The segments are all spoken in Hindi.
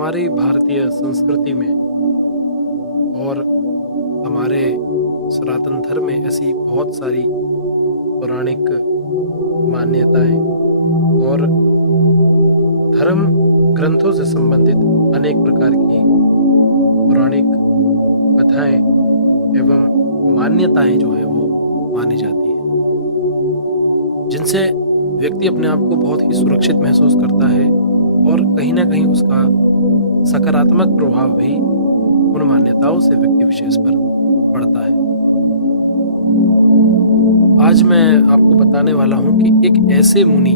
हमारी भारतीय संस्कृति में और हमारे सनातन धर्म में ऐसी बहुत सारी पौराणिक मान्यताएं और धर्म ग्रंथों से संबंधित अनेक प्रकार की पौराणिक कथाएं एवं मान्यताएं जो है वो मानी जाती हैं, जिनसे व्यक्ति अपने आप को बहुत ही सुरक्षित महसूस करता है और कहीं ना कहीं उसका सकारात्मक प्रभाव भी उन मान्यताओं से व्यक्ति विशेष पर पड़ता है। आज मैं आपको बताने वाला हूं कि एक ऐसे मुनि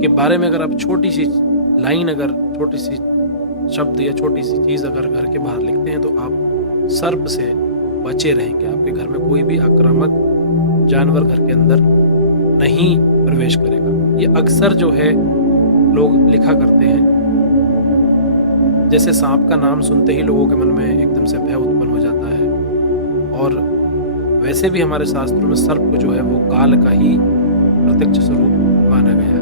के बारे में अगर आप छोटी सी लाइन, अगर छोटी सी शब्द या छोटी सी चीज अगर घर के बाहर लिखते हैं तो आप सर्प से बचे रहेंगे। आपके घर में कोई भी आक्रामक जानवर घर के अंदर नहीं प्रवेश करेगा। ये अक्सर जो है लोग लिखा करते हैं। जैसे सांप का नाम सुनते ही लोगों के मन में एकदम से भय उत्पन्न हो जाता है, और वैसे भी हमारे शास्त्रों में सर्प को जो है वो काल का ही प्रत्यक्ष स्वरूप माना गया है।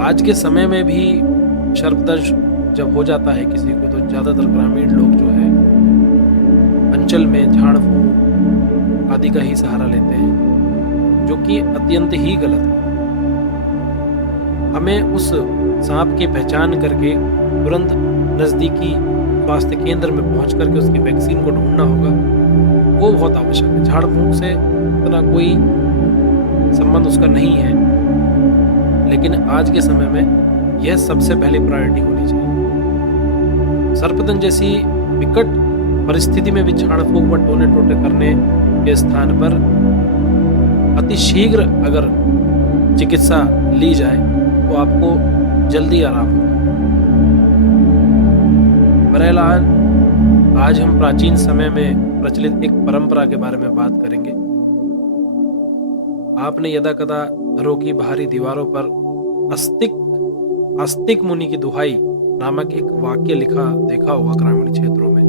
आज के समय में भी सर्पदंश जब हो जाता है किसी को, तो ज्यादातर ग्रामीण लोग जो है अंचल में झाड़ फूंक आदि का ही सहारा लेते हैं, जो कि अत्यंत ही गलत है। हमें उस सांप की पहचान करके तुरंत नजदीकी स्वास्थ्य केंद्र में पहुंच करके उसकी वैक्सीन को ढूंढना होगा, वो बहुत आवश्यक है। झाड़ फूंक से इतना कोई संबंध उसका नहीं है, लेकिन आज के समय में यह सबसे पहले प्रायोरिटी होनी चाहिए। सर्पदंश जैसी विकट परिस्थिति में भी झाड़ फूंक व टोने टोटे करने के स्थान पर अतिशीघ्र अगर चिकित्सा ली जाए तो आपको जल्दी आराम होगा। बहरहाल आज हम प्राचीन समय में प्रचलित एक परंपरा के बारे में बात करेंगे। आपने यदा कदा घरों की बाहरी दीवारों पर आस्तिक मुनि की दुहाई नामक एक वाक्य लिखा देखा होगा ग्रामीण क्षेत्रों में।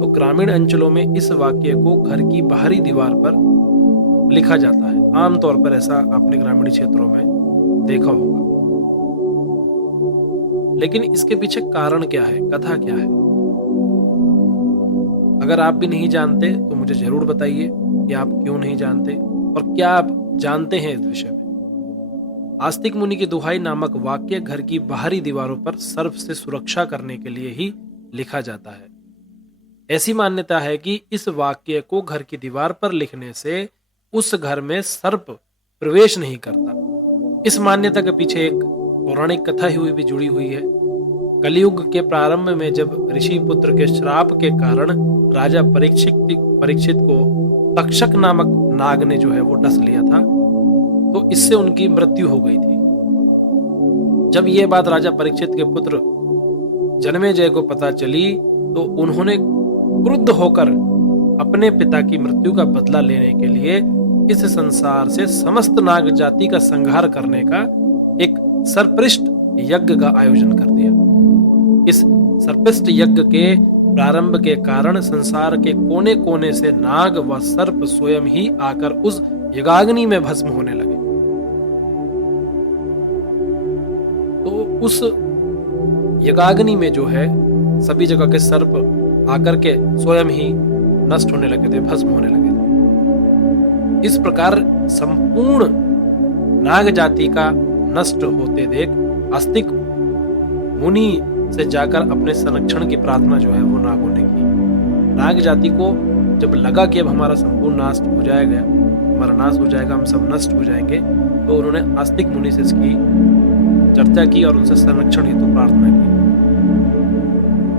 तो ग्रामीण अंचलों में इस वाक्य को घर की बाहरी दीवार पर लिखा जाता है। आमतौर पर ऐसा आपने ग्रामीण क्षेत्रों में देखा होगा, लेकिन इसके पीछे कारण क्या है, कथा क्या है? अगर आप भी नहीं जानते तो मुझे जरूर बताइए कि आप क्यों नहीं जानते और क्या आप जानते हैं इस विषय में। आस्तिक मुनि की दुहाई नामक वाक्य घर की बाहरी दीवारों पर सर्प से सुरक्षा करने के लिए ही लिखा जाता है। ऐसी मान्यता है कि इस वाक्य को घर की दीवार पर लिखने से उस घर में सर्प प्रवेश नहीं करता। इस मान्यता के पीछे एक पौराणिक कथा हुई भी जुड़ी हुई है। कलयुग के प्रारंभ में जब ऋषि पुत्र के श्राप के कारण राजा परीक्षित को तक्षक नामक नाग ने जो है वो डस लिया था, तो इससे उनकी मृत्यु हो गई थी। जब ये बात राजा परीक्षित के पुत्र जन्मेजय को पता चली तो उन्होंने क्रुद्ध होकर अपने पिता की मृत्यु का बदला लेने के लिए इस संसार से समस्त नाग जाति का संहार करने का एक सर्पृष्ट यज्ञ का आयोजन कर दिया। इस सर्पृष्ट यज्ञ के प्रारंभ के कारण संसार के कोने कोने से नाग व सर्प स्वयं ही आकर उस यज्ञाग्नि में भस्म होने लगे। तो उस यज्ञाग्नि में जो है सभी जगह के सर्प आकर के स्वयं ही नष्ट होने लगे थे, भस्म होने लगे थे। इस प्रकार संपूर्ण नाग जाति का नष्ट होते देख आस्तिक मुनि से जाकर अपने संरक्षण की प्रार्थना जो है वो नागों ने की। नाग जाति को जब लगा कि अब हमारा संपूर्ण नाश हो जाएगा, हमारा नाश हो जाएगा, हम सब नष्ट हो जाएंगे, तो उन्होंने आस्तिक मुनि से इसकी चर्चा की और उनसे संरक्षण हेतु प्रार्थना की।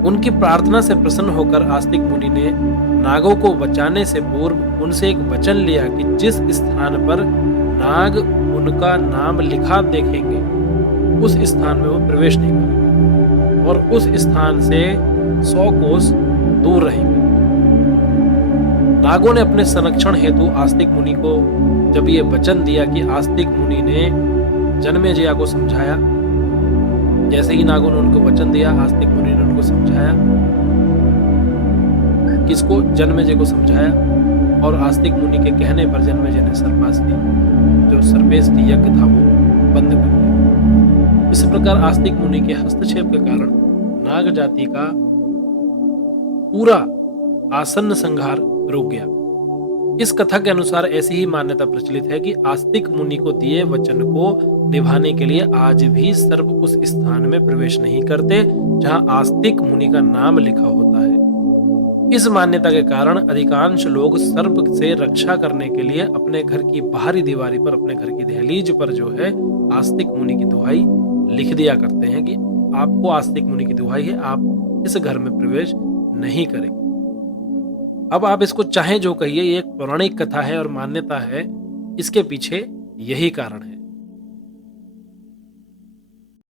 उनकी प्रार्थना से प्रसन्न होकर आस्तिक मुनि ने नागों को बचाने से पूर्व उनसे एक वचन लिया कि जिस स्थान पर नाग उनका नाम लिखा देखेंगे उस स्थान में वो प्रवेश नहीं करेंगे और उस स्थान से 100 कोस दूर रहेंगे। नागों ने अपने संरक्षण हेतु आस्तिक मुनि को जब ये वचन दिया कि आस्तिक मुनि ने जन्मेजय को समझाया, जैसे ही नागों ने उनको वचन दिया, आस्तिक मुनि ने उनको समझाया, किसको? जन्मेजय को समझाया, और आस्तिक मुनि के कहने पर जन्मेजय ने सर्पास्ति जो सर्पेष्टि यज्ञ था वो बंद कर दिया। इस प्रकार आस्तिक मुनि के हस्तक्षेप के कारण नाग जाति का पूरा आसन्न संहार रुक गया। इस कथा के अनुसार ऐसी ही मान्यता प्रचलित है कि आस्तिक मुनि को दिए वचन को निभाने के लिए आज भी सर्प उस स्थान में प्रवेश नहीं करते जहां आस्तिक मुनि का नाम लिखा होता है। इस मान्यता के कारण अधिकांश लोग सर्प से रक्षा करने के लिए अपने घर की बाहरी दीवारी पर, अपने घर की दहलीज पर जो है आस्तिक मुनि की दुहाई लिख दिया करते हैं कि आपको आस्तिक मुनि की दुहाई है, आप इस घर में प्रवेश नहीं करेंगे। अब आप इसको चाहे जो कहिए, ये एक पौराणिक कथा है और मान्यता है, इसके पीछे यही कारण है।